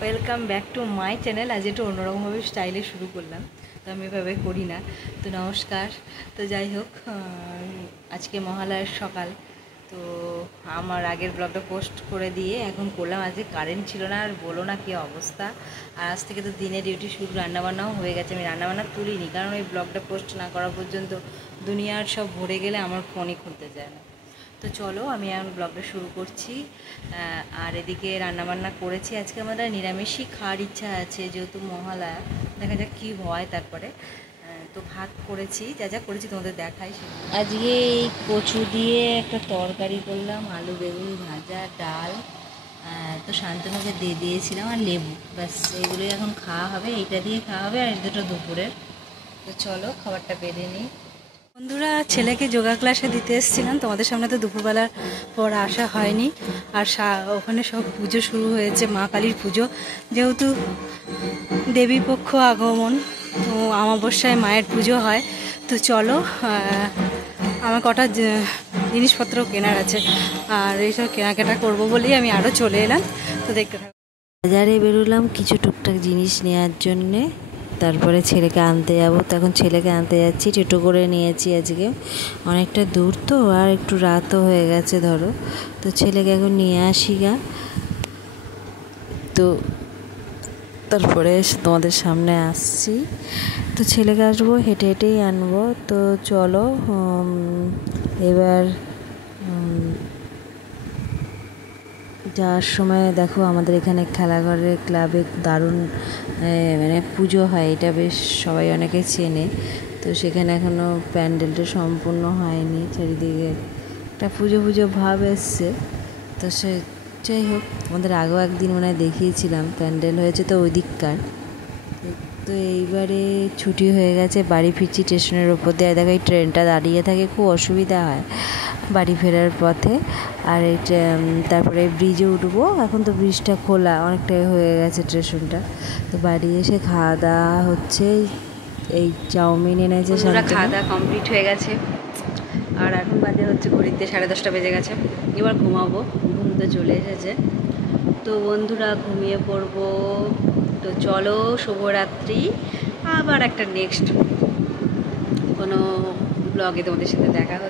Welcome back to my channel. আজ একটু অন্যরকমভাবে স্টাইলে শুরু করলাম, তো আমি এভাবে করি না। তো নমস্কার। তো যাই হোক, আজকে মহালয়ার সকাল। তো আমার আগের ব্লগটা পোস্ট করে দিয়ে এখন করলাম। আজকে কারেন্ট ছিল না, আর বলো না কী অবস্থা। আর আজ থেকে তো দিনে ডিউটি শুরু, রান্নাবান্নাও হয়ে গেছে। আমি রান্নাবান্না তুলিনি, কারণ ওই ব্লগটা পোস্ট না করা পর্যন্ত দুনিয়ার সব ভরে গেলে আমার ফোনই খুলতে যায় না। তো চলো আমি এখন ব্লগটা শুরু করছি। আর এদিকে রান্নাবান্না করেছি। আজকে আমাদের নিরামিষই খাওয়ার ইচ্ছা আছে, যেহেতু মহালয়া। দেখা যাক কী হয় তারপরে। তো ভাত করেছি, যা যা করেছি তোমাদের দেখাই। আজকে এই কচু দিয়ে একটা তরকারি করলাম, আলু বেগুন ভাজা, ডাল। তো শান্তনুকে দিয়ে দিয়েছিলাম, আর লেবু, ব্যাস এগুলোই এখন খাওয়া হবে। এইটা দিয়ে খাওয়া হবে, আর এই দুটো দুপুরের। তো চলো খাবারটা বেড়ে নিই। বন্ধুরা, ছেলেকে যোগা ক্লাসে দিতে এসেছিলাম। তোমাদের সামনে তো দুপুরবেলার পর আসা হয়নি। আর ওখানে সব পুজো শুরু হয়েছে, মা কালীর পুজো, যেহেতু দেবীপক্ষ আগমন, তো অমাবস্যায় মায়ের পুজো হয়। তো চলো, আমার কটা জিনিসপত্র কেনার আছে, আর এইসব কেনাকাটা করবো বলেই আমি আরও চলে এলাম। তো দেখতে থাকো। বাজারে বেরোলাম কিছু টুকটাক জিনিস নেওয়ার জন্যে, তারপরে ছেলেকে আনতে যাবো। তো এখন ছেলেকে আনতে যাচ্ছি, টোটো করে নিয়েছি। আজকে অনেকটা দূর তো, আর একটু রাতও হয়ে গেছে ধরো। তো ছেলেকে এখন নিয়ে আসি গা। তো তারপরে তোমাদের সামনে আসছি। তো ছেলেকে আসবো, হেঁটে হেঁটেই আনবো। তো চলো, এবার যাওয়ার সময় দেখো আমাদের এখানে খেলাঘরের ক্লাবে দারুণ মানে পুজো হয়। এটা বেশ সবাই অনেকে চেনে। তো সেখানে এখনও প্যান্ডেলটা সম্পূর্ণ হয়নি, চারিদিকে একটা পুজো পুজো ভাব এসছে। তো সে যাই হোক, আমাদের আগেও একদিন মনে হয় দেখিয়েছিলাম, প্যান্ডেল হয়েছে তো ওই দিককার। তো এইবারে ছুটি হয়ে গেছে, বাড়ি ফিরছি স্টেশনের ওপর দিয়ে। দেখো এই ট্রেনটা দাঁড়িয়ে থাকে, খুব অসুবিধা হয় বাড়ি ফেরার পথে। আর এই তারপরে ব্রিজে উঠবো। এখন তো ব্রিজটা খোলা, অনেকটাই হয়ে গেছে স্টেশনটা। তো বাড়ি এসে খাওয়া দাওয়া হচ্ছে। এই চাউমিন এনেছে, খাওয়া দাওয়া কমপ্লিট হয়ে গেছে। আর এখন বাজে হচ্ছে ঘড়িতে 10:30 বেজে গেছে। এবার ঘুমাবো, ঘুম তো চলে এসেছে। তো বন্ধুরা, ঘুমিয়ে পড়বো। তো চলো, শুভরাত্রি। আবার একটা নেক্সট কোনো ব্লগে তোমাদের সাথে দেখা হচ্ছে।